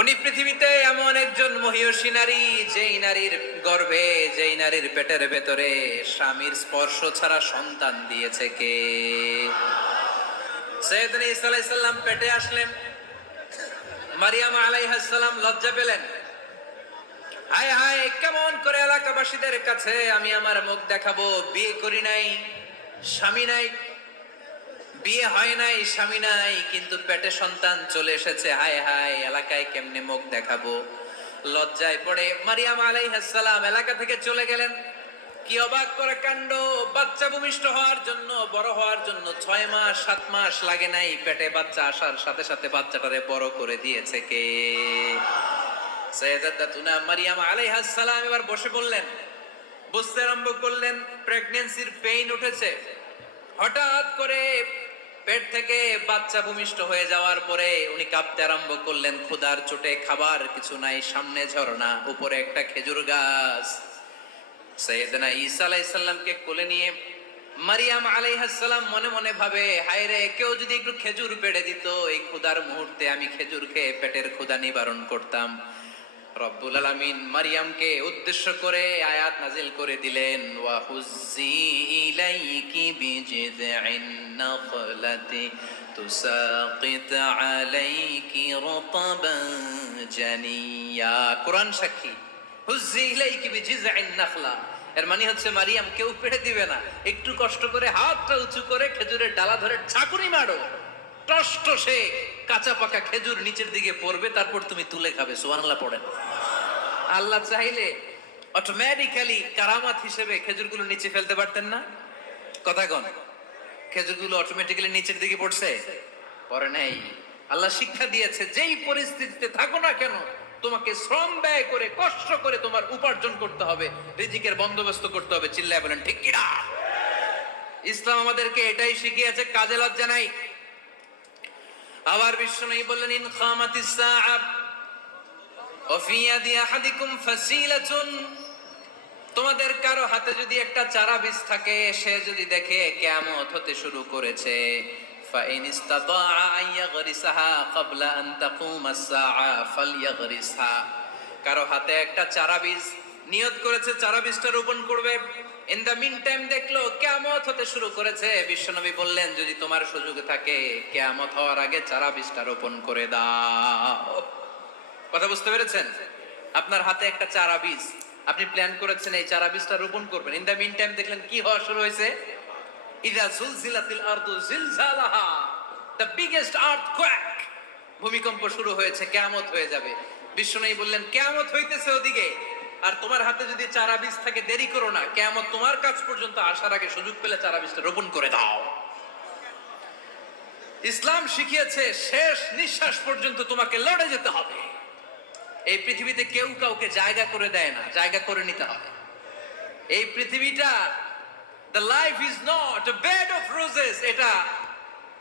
উনি পৃথিবীতে এমন একজন মহিয়সী নারী, যেই নারীর গর্ভে, যেই নারীর পেটের ভেতরে স্বামীর স্পর্শ ছাড়া সন্তান দিয়েছে কে? সৈয়দনা ঈসা আলাইহিস সালাম পেটে আসলেন, মারিয়াম আলাইহাস সালাম লজ্জা পেলেন। হায় হায়, কেমন করে এলাকাবাসীদের কাছে আমি আমার মুখ দেখাবো? বিয়ে করি নাই, স্বামী নাই, বিয়ে হয় নাই, স্বামী নাই, কিন্তু পেটে সন্তান চলে এসেছে। হায় হায়, এলাকায় কেমনে মুখ দেখাবো? লজ্জায় পড়ে মারিয়াম আলাইহিস সালাম এলাকা থেকে চলে গেলেন। কি অবাক করা কাণ্ড! বাচ্চা ভূমিষ্ঠ হওয়ার জন্য, বড় হওয়ার জন্য 6 মাস 7 মাস লাগে নাই, পেটে বাচ্চা আসার সাথে সাথে বাচ্চাটারে বড় করে দিয়েছে কে? সাইয়্যিদাতুনা মারিয়াম আলাইহিস সালাম এবার বসে বললেন, বুঝতে আরম্ভ করলেন প্রেগন্যান্সির পেইন উঠেছে। হঠাৎ করে পেট থেকে বাচ্চা ভূমিষ্ঠ হয়ে যাওয়ার পরে উনি কাঁপতে আরম্ভ করলেন। ক্ষুধার চোটে খাবার কিছু নাই, সামনে ঝর্ণা, উপরে একটা খেজুর গাছ। সাইয়েদনা ঈসা আলাইহিস সালামকে কোলে নিয়ে মারিয়াম আলাইহিস সালাম মনে মনে ভাবে, হায় রে, কেউ যদি একটু খেজুর পেড়ে দিত, এই ক্ষুধার মুহূর্তে আমি খেজুর খেয়ে পেটের ক্ষুধা নিবারণ করতাম। রব্বুল আলামিন মারিয়ামকে উদ্দেশ্য করে আয়াত নাজিল করে দিলেন, ওয়া হুজ্জি ইলাইকি বিজিযইন নাখলাতি তুসাকিত আলাইকি রতাবান জানিয়া। কোরআন সাক্ষী, হুজ্জি ইলাইকি বিজিযইন নাখলা, এর মানে হচ্ছে মারিয়াম, কেউ পেড়ে দিবে না, একটু কষ্ট করে হাতটা উঁচু করে খেজুরের ডালা ধরে ঝাঁকুনি মারো, টসটসে কাঁচা পাকা খেজুর নিচের দিকে পড়বে, তারপর তুমি তুলে খাবে। সুবহানাল্লাহ পড়েন। আল্লাহ চাইলে অটোমেটিক্যালি কারামাত হিসেবে খেজুরগুলো নিচে ফেলতে পারতেন না? কথা কন, খেজুরগুলো অটোমেটিক্যালি নিচের দিকে পড়ছে? পড়ে নাই। আল্লাহ শিক্ষা দিয়েছে, যেই পরিস্থিতিতে থাকো না কেন, তোমাকে শ্রম ব্যয় করে কষ্ট করে তোমার উপার্জন করতে হবে, রিজিকের বন্দোবস্ত করতে হবে। চিল্লায় বলেন ঠিক কিনা? ইসলাম আমাদেরকে এটাই শিখিয়েছে, কাজে লজ্জা নাই। আবার বিশ্বনবী বললেন, ইন খামাতিস সাআ ওয়া ফি ইয়াদি আহাদিকুম ফাসিলাতুন, তোমাদের কারো হাতে যদি একটা চারা বীজ থাকে, সে যদি দেখে কিয়ামত হতে শুরু করেছে, ফাইন ইসতাতাআ আন ইয়াগরিসাহা ক্বাবলা আন তাকুমাস সাআ ফালইয়াগরিসহা। কারো হাতে একটা চারা বীজ নিয়ত করেছে, চারা বীজটা রোপণ করবে, ইন দ্য মিন টাইম দেখলো কিয়ামত হতে শুরু করেছে, বিশ্বনবী বললেন, যদি তোমার সুযোগ থাকে কিয়ামত হওয়ার আগে চারা বীজটা রোপণ করে দাও। কথা বুঝতে পেরেছেন? আপনার হাতে একটা চারা বীজ, আপনি প্ল্যান করেছেন এই চারা বীজটা রোপণ করবেন, ইন দ্য মিন টাইম দেখলেন কি হওয়া শুরু হয়েছে? ইযা জুলজিলাতিল আরদু জিলজালাহা, দ্য বিগেস্ট আর্থকোয়েক, ভূমিকম্প শুরু হয়েছে, কিয়ামত হয়ে যাবে। বিশ্বনবী বললেন, কিয়ামত হইতেছে ওদিকে, আর তোমার হাতে যদি চারা বীজ থাকে, দেরি করো না, কিয়ামত তোমার কাছ পর্যন্ত আসার আগে সুযোগ পেলে চারা বীজটা রোপণ করে দাও। ইসলাম শিখিয়েছে শেষ নিঃশ্বাস পর্যন্ত তোমাকে লড়ে যেতে হবে। এই পৃথিবীতে কেউ কাউকে জায়গা করে দেয় না, জায়গা করে নিতে হবে। এই পৃথিবীটা, the life is not a bed of roses, এটা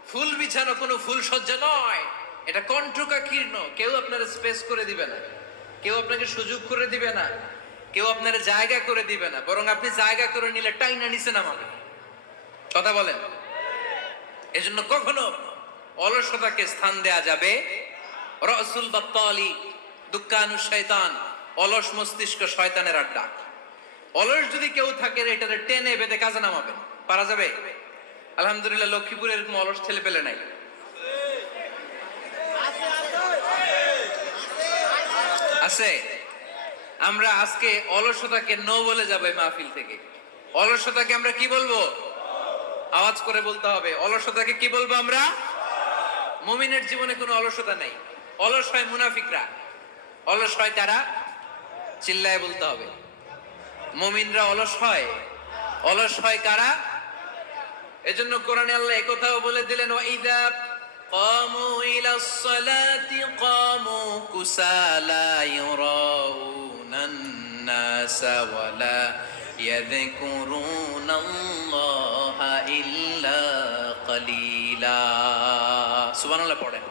ফুল বিছানো কোনো ফুল সজ্জা নয়, এটা কণ্টকাকীর্ণ। কেউ আপনার স্পেস করে দিবে না, কেউ আপনাকে সুযোগ করে দিবে না, কেউ আপনার জায়গা করে দিবে না, বরং আপনি জায়গা করে নিলে টাইনা নিচে নামাবে। কথা বলেন? এজন্য কখনো অলসতাকে স্থান দেয়া যাবে। রাসূল বাত্তালি, দুঃখানু শয়তান, অলস মস্তিষ্ক শয়তানের আড্ডা। অলস যদি কেউ থাকে, এটাতে টেনে বেঁধে কাজে নামাবেন, পারা যাবে? আলহামদুলিল্লাহ, লক্ষ্মীপুরে এরকম অলস ছেলে পেলে নাই। আছে। আমরা আজকে অলসতাকে নো বলে যাবো এই মাহফিল থেকে। অলসতাকে আমরা কি বলবো? আওয়াজ করে বলতে হবে, অলসতাকে কি বলবো আমরা? মুমিনের জীবনে কোনো অলসতা নেই। অলস হয় মুনাফিকরা। অলস হয় কারা? চিল্লায় বলতে হবে। মুমিনরা অলস হয়। অলস হয় কারা? এজন্য কোরআনে আল্লাহ একথাও বলে দিলেন, ওয়াইদা কামু ইলাস সালাতি কামু কুসালা ইউরাউনান নাসা ওয়ালা ইয়াযকুরুনাল্লাহা ইল্লা কালিলা। সুবহানাল্লাহ পড়েন।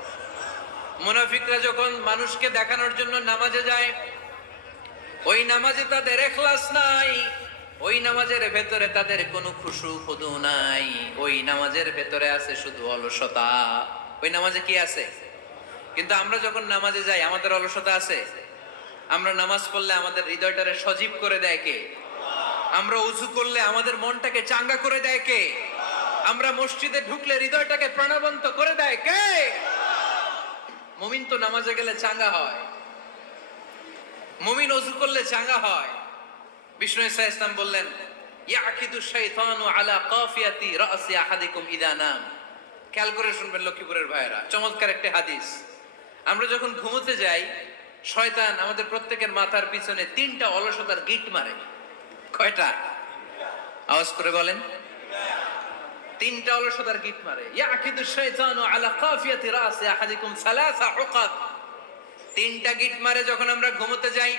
মুনাফিকরা যখন মানুষকে দেখানোর জন্য নামাজে যায়, ওই নামাজে তাদের ইখলাস নাই, ওই নামাজের ভেতরে তাদের কোনো খুশু খুদু নাই, ওই নামাজের ভেতরে আছে শুধু অলসতা। ওই নামাজে কি আছে? কিন্তু আমরা যখন নামাজে যাই আমাদের অলসতা আছে? আমরা নামাজ পড়লে আমাদের হৃদয়টারে সজীব করে দেয় কে? আমরা উযু করলে আমাদের মনটাকে চাঙ্গা করে দেয় কে? আমরা মসজিদে ঢুকলে হৃদয়টাকে প্রাণবন্ত করে দেয় কে? মুমিন তো নামাজে গেলে চাঙ্গা হয়, মুমিন ওযু করলে চাঙ্গা হয়। বিষ্ণু ইসা ইসলাম বললেন, ইয়াকিদু শাইতানু আলা কাফিয়াতি রাসি আহাদিকুম ইদা নাম। খেয়াল করে শুনবেন লক্ষ্মীপুরের ভাইয়েরা, চমৎকার একটা হাদিস। আমরা যখন ঘুমোতে যাই, শয়তান আমাদের প্রত্যেকের মাথার পিছনে 3টা অলসতার গিট মারে। কয়টা? আওয়াজ করে বলেন। 3টা অলসতার গিট মারে। ইয়াকিদু শাইতানু আলা কাফিয়াতি রাসি আহাদিকুম সালাসা উকাদ। 3টা গিট মারে যখন আমরা ঘুমোতে যাই।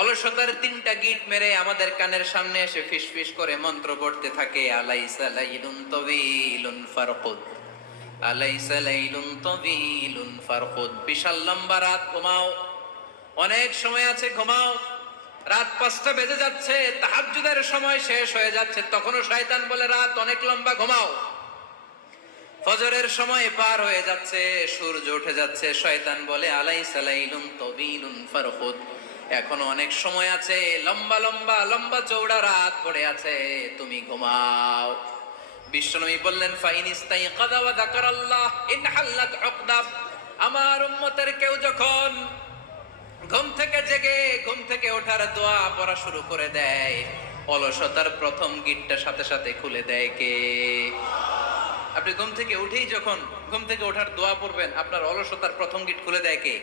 অলসতার 3টা গিট মেরে আমাদের কানের সামনে এসে ফিসফিস করে মন্ত্র পড়তে থাকে, আলাইসা লাইলুন তাওয়িলুন ফারকুদ, আলাইসা লাইলুন তাওয়িলুন ফারকুদ। বিশাল লম্বা রাত, ঘুমাও। অনেক সময় আছে, ঘুমাও। রাত 5টা বেজে যাচ্ছে, তাহাজ্জুদের সময় শেষ হয়ে যাচ্ছে, তখনও শয়তান বলে রাত অনেক লম্বা, ঘুমাও। ফজরের সময় পার হয়ে যাচ্ছে, সূর্য উঠে যাচ্ছে, শয়তান বলে আলাইসা লাইলুন তাওয়িলুন ফারকুদ, এখনো অনেক সময় আছে, লম্বা লম্বা লম্বা চৌড়া রাত পড়ে আছে, তুমি ঘুমাও। বিশ্বনবী বললেন, ফাইন ইস্তাইকাযা ওয়া যাকারাল্লাহ ইনহাল্লাত উকদা। আমার উম্মতের কেউ যখন ঘুম থেকে জেগে ঘুম থেকে ওঠার দোয়া পড়া শুরু করে দেয়, অলসতার প্রথম গিটটা সাথে সাথে খুলে দেয় কে? আপনি ঘুম থেকে উঠেই যখন ঘুম থেকে ওঠার দোয়া পড়বেন, আপনার অলসতার প্রথম গিট খুলে দেয় কে?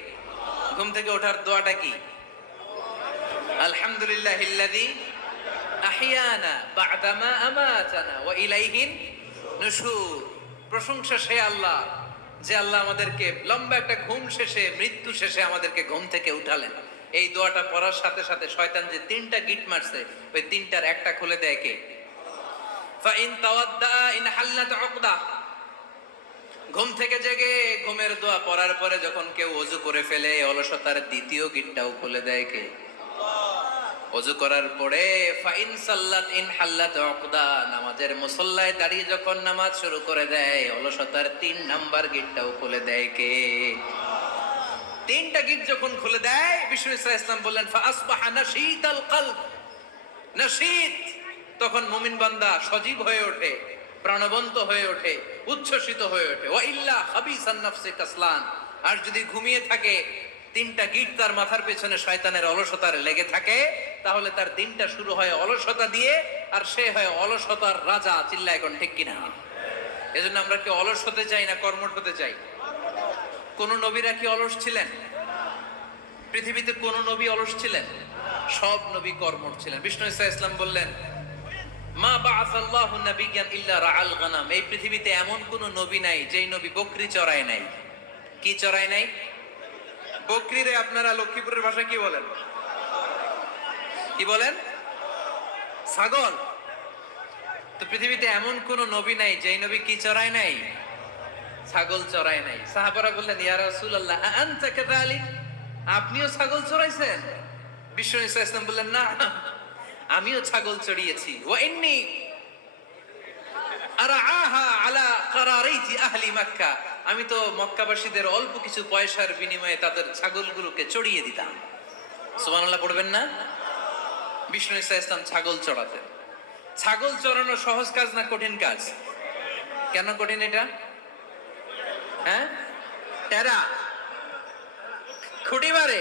ঘুম থেকে ওঠার দোয়াটা কি? আলহামদুলিল্লাহিল্লাযী আহইয়ানা বা'দামা আমাতানা ওয়া ইলাইহিন নুশুর। প্রশংসা সে আল্লাহ, যে আল্লাহ আমাদেরকে লম্বা একটা ঘুম শেষে, মৃত্যু শেষে আমাদেরকে ঘুম থেকে উঠালেন। এই দোয়াটা পড়ার সাথে সাথে শয়তান যে 3টা গিট মারছে, ওই 3টার একটা খুলে দেয় কে? ফাইন তাওয়াদ্দা ইনহাল্লাত উকদা। ঘুম থেকে জেগে ঘুমের দোয়া পড়ার পরে যখন কেউ ওযু করে ফেলে, অলসতার দ্বিতীয় গিটটাও খুলে দেয় কে? ওযু করার পরে ফাইন সাল্লাত ইনহাল্লাত উকদা, নামাজের মুসল্লায় দাঁড়িয়ে যখন নামাজ শুরু করে দেয়, অলসতার 3 নাম্বার গিটটাও খুলে দেয় কে? 3টা গিট যখন খুলে দেয়, বিষ্ণু ইসলাম বললেন, ফাসবাহা নাশীতাল কলব। নাশীত, তখন মুমিন বান্দা সজীব হয়ে ওঠে, প্রাণবন্ত হয়ে ওঠে, উচ্ছ্বসিত হয়ে ওঠে। ওয়া ইল্লা হাবিসান নাফসি কাসলান, আর যদি ঘুমিয়ে থাকে, 3টা গিট তার মাথার পেছনে শয়তানের অলসতার লেগে থাকে, তাহলে তার দিনটা শুরু হয় অলসতা দিয়ে, আর সে হয় অলসতার রাজা। চিল্লায় কোন ঠিক কিনা? এজন্য আমরা কি অলস হতে চাই না কর্মঠ হতে চাই? কোন নবীরা কি অলস ছিলেন? পৃথিবীতে কোন নবী অলস ছিলেন? সব নবী কর্মঠ ছিলেন। বিষ্ণু ইসলাম বললেন, মা বাআসাল্লাহু নাবিয়্যান ইল্লা রাআল গানাম। এই পৃথিবীতে এমন কোন নবী নাই যেই নবী বকরি চড়ায় নাই। কি চড়ায় নাই? বকরি রে আপনারা লক্ষ্মীপুরের ভাষায় কি বলেন? কি বলেন? ছাগল। তো পৃথিবীতে এমন কোন নবী নাই যেই নবী কি চড়ায় নাই? ছাগল চড়ায় নাই। সাহাবারা বললেন, ইয়া রাসূলুল্লাহ আনতা কাযালিক, আপনিও ছাগল চড়াইছেন? বিষ্ণু ইসলাম বললেন, না, আমিও ছাগল চড়িয়েছি। ওয়া ইন্নী আরআহা আলা কারারাইতি আহলি মক্কা, আমি তো মক্কাবাসীদের অল্প কিছু পয়সার বিনিময়ে তাদের ছাগলগুলোকে চড়িয়ে দিতাম। সুবহানাল্লাহ পড়বেন না? বিষ্ণু ইসলাম ছাগল চড়াতেন। ছাগল চড়ানো সহজ কাজ না কঠিন কাজ? কেন কঠিন এটা? হ্যাঁ, টেরা খুঁটি মারে।